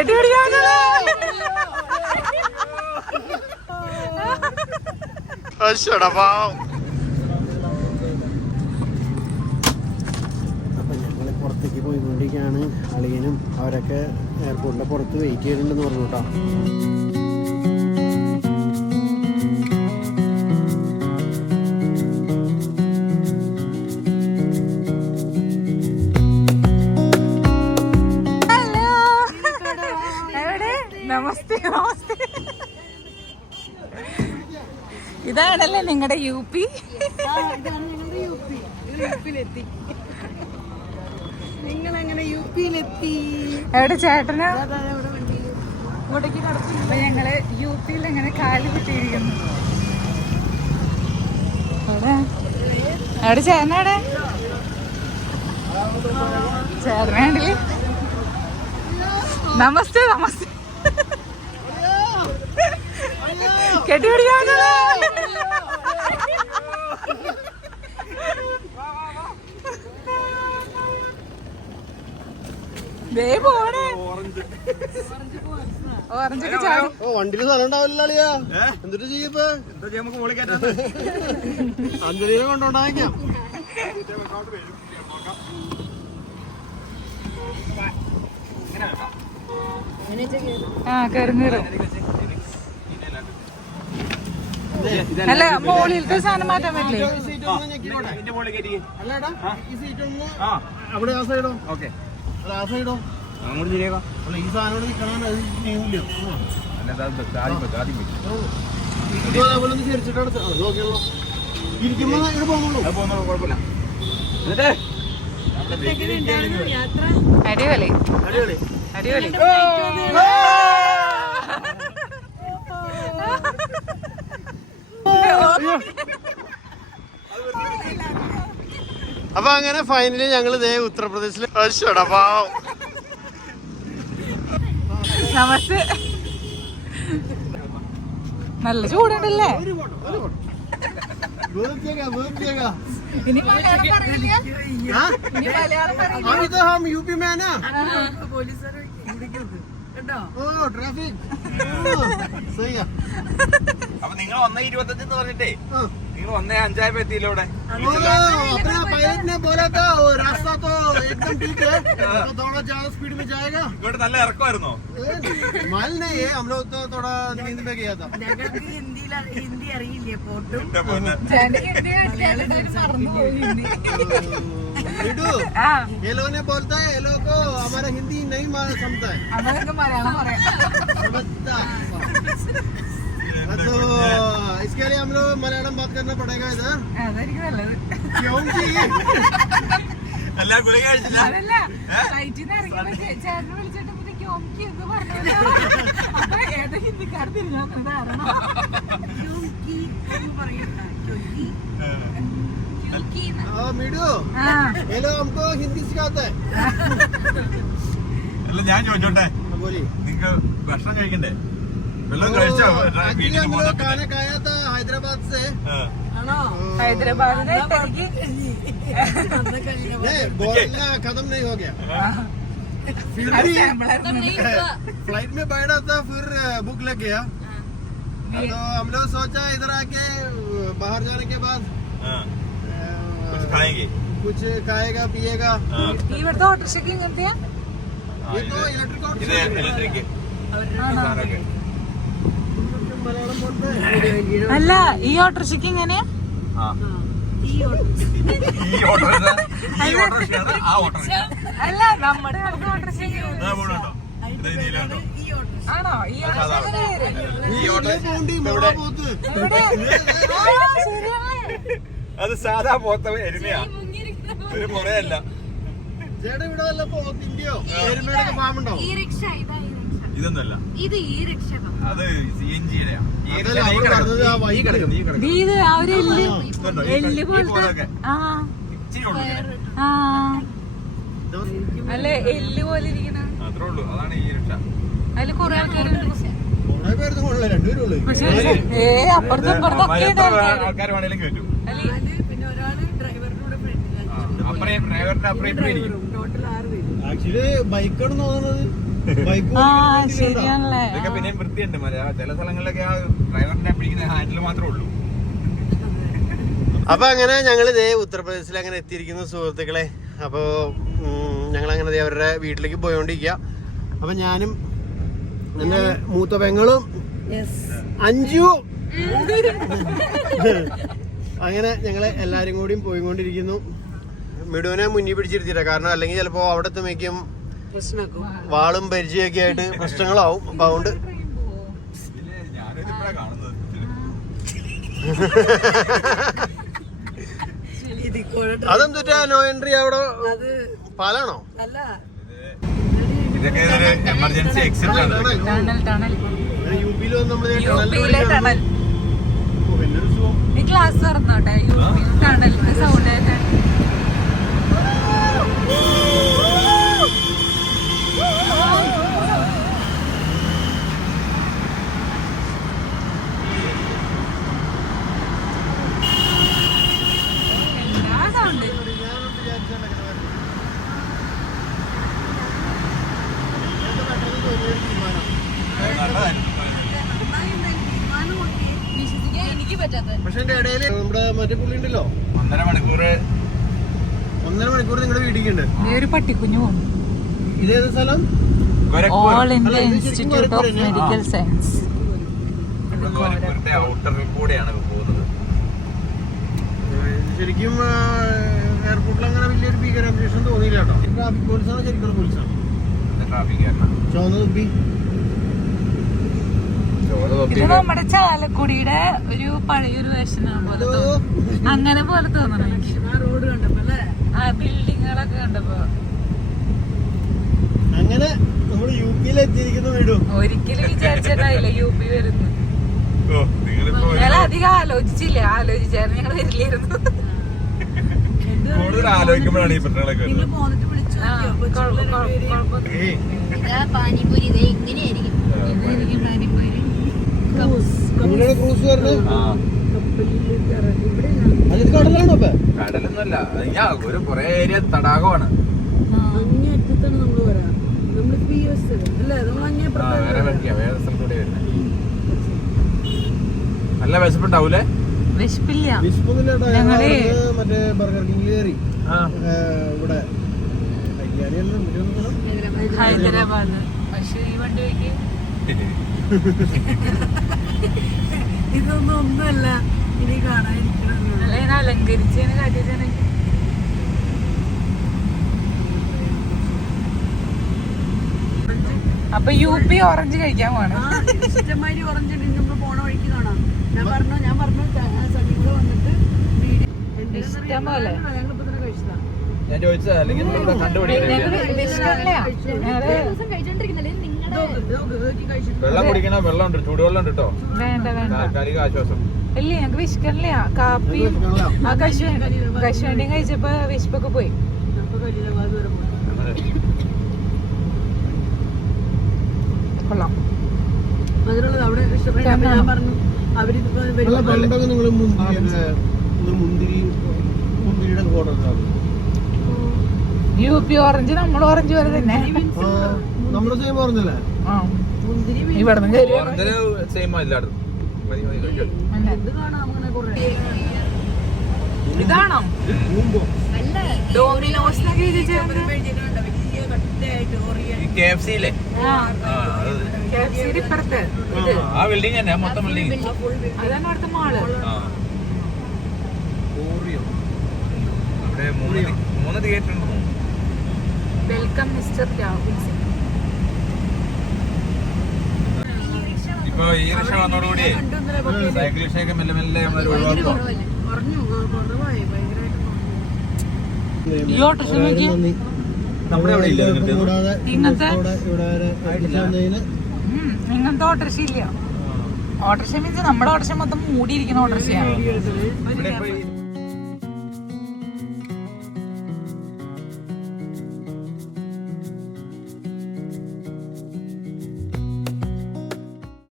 കെട്ടിപിടിക്കാ. അപ്പം ഞങ്ങൾ പുറത്തേക്ക് പോയിക്കൊണ്ടിരിക്കുകയാണ്. അളിയനും അവരൊക്കെ എയർപോർട്ടിൻ്റെ പുറത്ത് വെയിറ്റ് ചെയ്തിട്ടുണ്ടെന്ന് പറഞ്ഞു കേട്ടോ. നമസ്തേ നമസ്തേ. ഇതാണല്ലേ നിങ്ങളുടെ യുപി? നിങ്ങളെങ്ങനെ യുപിയിലെത്തി? എവിടെ ചേട്ടന്? ഇങ്ങോട്ടേക്ക് കടത്തി. അപ്പൊ ഞങ്ങള് യുപിയിൽ എങ്ങനെ കാല് കുത്തിയിരിക്കുന്നു. എവിടെ ചേട്ടനെവിടെ? ചേട്ടനുണ്ടല്ലേ? നമസ്തേ നമസ്തേ. കെട്ടിപിടിക്കാ. ഓറഞ്ചൊക്കെ ചാടി. വണ്ടിയിൽ സ്ഥലം ഉണ്ടാവില്ല അളിയാ. എന്നിട്ട് ചെയ്യപ്പോ അഞ്ജലിനെ കൊണ്ടോണ്ടാക്കാം. കയറും കയറും. അല്ല മോളിലത്തെ സാധനം മാറ്റാൻ പറ്റില്ലേ? അവിടെ ആ സൈഡോ? ആ സൈഡോ? ഈ സാധനം നിൽക്കണം. അതുപോലെ ഒന്ന് ചെരിച്ചിട്ടാണ് നോക്കിയുള്ളൂ. ഇരിക്കുമ്പോ ഇവിടെ പോകുന്നുള്ളൂ. കുഴപ്പമില്ല. അടിപൊളി അടിപൊളി അടിപൊളി. അപ്പൊ അങ്ങനെ ഫൈനലി ഞങ്ങൾ ഇതേ ഉത്തർപ്രദേശിലെ നമസ്തേ. നല്ല ചൂടുണ്ടല്ലേ? ഇനി മലയാളം പറയില്ല? ഇനി മലയാളം പറയില്ല? हम यूपी में है ना. ट्रैफिक सही है. അപ്പൊ നിങ്ങൾ 1:25 പറഞ്ഞിട്ടേ നിങ്ങൾ 1:05 എത്തിയില്ലോടെ. अपना पायलट ने बोला था रास्ता तो एकदम ठीक है, तो थोड़ा ज्यादा स्पीड में जाएगा. ഇങ്ങോട്ട് നല്ല ഇറക്കമായിരുന്നോ? माल नहीं है, हम लोग तो थोड़ा नींद में गया था. ഹിന്ദി അറിയില്ലേ? പോട്ടും ये लोग ने बोलता है, ये लोग को हमारा हिंदी नहीं समझता है. മലയാളം പറയാം. समझता. तो इसके लिए हम लोग मलयालम बात करना पड़ेगा इधर. അതായിരിക്കും നല്ലത്. क्योंकि എല്ലാ ഗുളിക കഴിച്ചില്ല. അതല്ല ഫ്ലൈറ്റിൽ നിന്ന് ഇറങ്ങിയപ്പോ ചേട്ടനെ വിളിച്ചിട്ട് ഓംകി എന്ന് പറഞ്ഞല്ലോ. അപ്പൊ ഏതോ ഹിന്ദിക്കാർ തിരിഞ്ഞു കാരണം मीडू ये लोग हमको हिंदी सिखाते हैं. അല്ല ഞാൻ ചോദിച്ചോട്ടെ, बोली നിങ്ങൾ ഭക്ഷണം കഴിക്കണ്ടേ? വെള്ളം കഴിച്ചോ? हम लोग खाना खाया था हैदराबाद से. ഹൈദരാബാദിനെ नहीं बोलना खत्म नहीं हो गया. फिर भी फ्लाइट में बैठा था, फिर भूख लग गया तो हम लोग सोचा इधर आके बाहर जाने के बाद कुछ खाएंगे, कुछ खाएगा पिएगा. ഇവിടുത്തെ ഓട്ടോറിക്ഷയ്ക്ക് ഇങ്ങനത്തെയാ? ये तो इलेक्ट्रिक ऑटो ഇലക്ട്രിക് मलयालम बोलते हैं. അല്ല ഈ ഓട്ടോറിക്ഷയ്ക്ക് എങ്ങനെയാ? അല്ല നമ്മുടെ ഓട്ടോറിക്ഷയ്ക്ക് ആണോ? ഈ അത് സാധാ പോത്ത എരുമയാ, ഒരു മുറയല്ല. ചേട്ടാ ഇവിടെ വല്ല പോത്തിന്റെയോ എരുമയുടെ ഫാം ഉണ്ടോ? ഇതൊന്നുമല്ല, ഇത് ഈ രക്ഷ അത് CNG-യുടെയാ. ഇത് ആ ഒരു എല്ല് പോലത്തെ. അല്ല എല്ല് പോലെ ഇരിക്കണ അത്രേ ഉള്ളൂ, അതാണ് ഈ രക്ഷ. അതില് കൊറേ ആൾക്കാരുണ്ട്. രണ്ടുപേരുള്ളൂ. പക്ഷേ അപ്പുറത്തും ഇപ്പുറത്തൊക്കെ ആൾക്കാർ വേണേലും കേട്ടു. പിന്നെ ഒരാള് ഡ്രൈവറിനോട് ഡ്രൈവറിന്റെ അപ്പുറം ഇരിക്കും. ടോട്ടൽ 6 പേര്. ആക്ച്വലി ബൈക്കാണ് തോന്നുന്നത്. ആ ശരിയാണല്ലേ. ഇതൊക്കെ പിന്നെയും വൃത്തിയുണ്ട്. ചില സ്ഥലങ്ങളിലൊക്കെ ആ ഡ്രൈവറിനെ പിടിക്കുന്ന ഹാൻഡിൽ മാത്രമേ ഉള്ളൂ. അപ്പൊ അങ്ങനെ ഞങ്ങൾ ഇതേ ഉത്തർപ്രദേശിൽ അങ്ങനെ എത്തിയിരിക്കുന്നു സുഹൃത്തുക്കളെ. അപ്പോൾ ഞങ്ങൾ അങ്ങനെ അവരുടെ വീട്ടിലേക്ക് പോയോണ്ടിരിക്കുക. അപ്പൊ ഞാനും എന്റെ മൂത്ത പെങ്ങളും അഞ്ചു അങ്ങനെ ഞങ്ങള് എല്ലാരും കൂടിയും പോയിക്കൊണ്ടിരിക്കുന്നു. മിടുവിനെ മുന്നിൽ പിടിച്ചിരുത്തിട്ട, കാരണം അല്ലെങ്കിൽ ചിലപ്പോ അവിടെ എത്തുമ്പോഴേക്കും വാളും പരിചയമൊക്കെ ആയിട്ട് പ്രശ്നങ്ങളാവും. അപ്പൊ അതുകൊണ്ട് അതെന്തുറ്റാ നോ എൻട്രി അവിടെ പാലാണോ? ഇതൊക്കെ ഒരു എമർജൻസി എക്സിറ്റ് ആണ്. യുപിയിലൊന്നും യുപിയിലെ ടണൽ ഈ ക്ലാസ് തുറന്നോട്ടെ. യുപി ടണലിന്റെ സൗണ്ട് എന്താ സൗണ്ട്? വിശ്വസിക്കാൻ എനിക്ക് പറ്റാത്ത. പക്ഷെ എന്റെ ഇടയില് നമ്മുടെ മറ്റേ പുള്ളി ഉണ്ടല്ലോ, 1.5 മണിക്കൂർ നിങ്ങളുടെ വീട്ടിലുണ്ട്. ഒരു പട്ടിക്കുഞ്ഞു പോകുന്നു. ഇതേത് സ്ഥലം? All India institute of medical science. ഗോരഖ്പൂരിന്റെ ഔട്ടറിൽ കൂടെയാണ് പോകുന്നത്. ശരിക്കും എയർപോർട്ടിൽ അങ്ങനെ വലിയൊരു ഭീകരാന്തരീക്ഷം തോന്നിയില്ല കേട്ടോ. ട്രാഫിക് പോലീസാണ്, ശരിക്കുള്ള പോലീസാണ്. ട്രാഫിക് ചുവന്ന തുപ്പി. ഇത് നമ്മുടെ ചാലക്കുടിയുടെ ഒരു പഴയൊരു വേഷനാണ് പോലെ തോന്നുന്നു. അങ്ങനെ പോലെ തോന്നണം എനിക്ക്. റോഡ് കണ്ടപ്പോ അല്ലേ, ആ ബിൽഡിങ്ങുകളൊക്കെ കണ്ടപ്പോ. അങ്ങനെ നമ്മൾ യു പിയിൽ എത്തിയിരിക്കുന്ന വീടും ഒരിക്കലും വിചാരിച്ചിട്ടായില്ല യു പി വരുന്നു. ഞങ്ങൾ അധികം ആലോചിച്ചായിരുന്നു ഞങ്ങൾ വരില്ലായിരുന്നു. കൂടുതൽ ആലോചിക്കുമ്പോഴാണ് ഈ പ്രശ്നങ്ങളൊക്കെ നിങ്ങൾ പോന്നിട്ട് വിളിച്ചു പാനിപൂരി ഇങ്ങനെയായിരിക്കും. നിങ്ങളുടെ ക്രൂസ് വരുന്നത് അത് കടലാണോ? കടലൊന്നുമല്ല, ഒരു കൊറേ ഏരിയ തടാകമാണ്. അങ്ങേറ്റത്താണ് നമ്മള് വരാം. നമ്മളിപ്പോ ഈ അല്ലേ, നമ്മൾ വേറെ വഴിക്കാ, വേറെ സ്ഥലത്തൂടെ വരുന്നത്. നല്ല വിശപ്പുണ്ടാവൂലേ? വിശപ്പില്ല. ഞങ്ങള് മറ്റേ ബർഗർ കിങ് കയറി ഇവിടെ ഹൈദരാബാദ്. പക്ഷെ ഈ വണ്ടി വയ്ക്ക് ഇതൊന്നും ഒന്നുമല്ല ഇനി കാണാനിരിക്കണല്ലോ. അല്ലെങ്കിൽ അലങ്കരിച്ചതിന് കാട്ടിച്ചാണ്. അപ്പൊ യു പി ഓറഞ്ച് കഴിക്കാൻ പോണം. ഇഷ്ടമാതിരി ഓറഞ്ച് നമ്മൾ പോണ വഴിക്ക് കാണാം. ഞാൻ പറഞ്ഞു സജീവ വന്നിട്ട് ഇഷ്ടം പോലെ ഞങ്ങളിപ്പോ തന്നെ കഴിച്ചതാ. ഞാൻ ചോദിച്ചത് അല്ലെങ്കിൽ വെള്ളം കുടിക്കണ വെള്ളം ഉണ്ട്, ചൂടുവെള്ളം ഉണ്ട് കേട്ടോ. വേണ്ട വേണ്ട, താൽക്കാലിക ആശ്വാസം. ഇല്ല ഞങ്ങക്ക് വിശക്കണില്ല. കാപ്പിയും ആ കശുവണ്ടിയും കഴിച്ചപ്പോ വിശപ്പൊക്കെ പോയി. കൊള്ളാം. അതിനുള്ളത് അവിടെ ഇഷ്ടപ്പെട്ടു. ഞാൻ പറഞ്ഞു അവരിപ്പോ നിങ്ങള് മുന്തിരിയുടെ ഫോട്ടോ യു പി ഓറഞ്ച് നമ്മൾ ഓറഞ്ച് പോലെ തന്നെ. നമ്മുടെ സെയിം ഓറഞ്ചല്ലേ? ഇവിടെ ഓറഞ്ചിന് സെയിം എല്ലായിടത്തും. ഇതാണോ ഡോമിനോസ് KFC-യിലെ ഇപ്പുറത്ത് ആ ബിൽഡിംഗ് തന്നെ, മൊത്തം ബിൽഡിംഗ്. അതാണ് അവിടുത്തെ മാള്. അവിടെ 3 തിയേറ്റർ ഉണ്ട്. Welcome mister Rahul. ഇപ്പൊ ഈ റിക്ഷ വന്നതോടുകൂടി സൈക്ലിസ്റ്റൊക്കെ മെല്ലെ മെല്ലെ ഒഴിവാക്കുക. ഈ ഓട്ടോറിക്ഷ നോക്കി നമ്മുടെ അവിടെ ഇല്ല ഇങ്ങനത്തെ ഓട്ടോറിക്ഷ ഇല്ല. ഓട്ടോറിക്ഷ മീൻസ് നമ്മുടെ ഓട്ടോറിക്ഷ മൊത്തം മൂടിയിരിക്കുന്ന ഓട്ടോറിക്ഷയാണ്. ഇവിടെ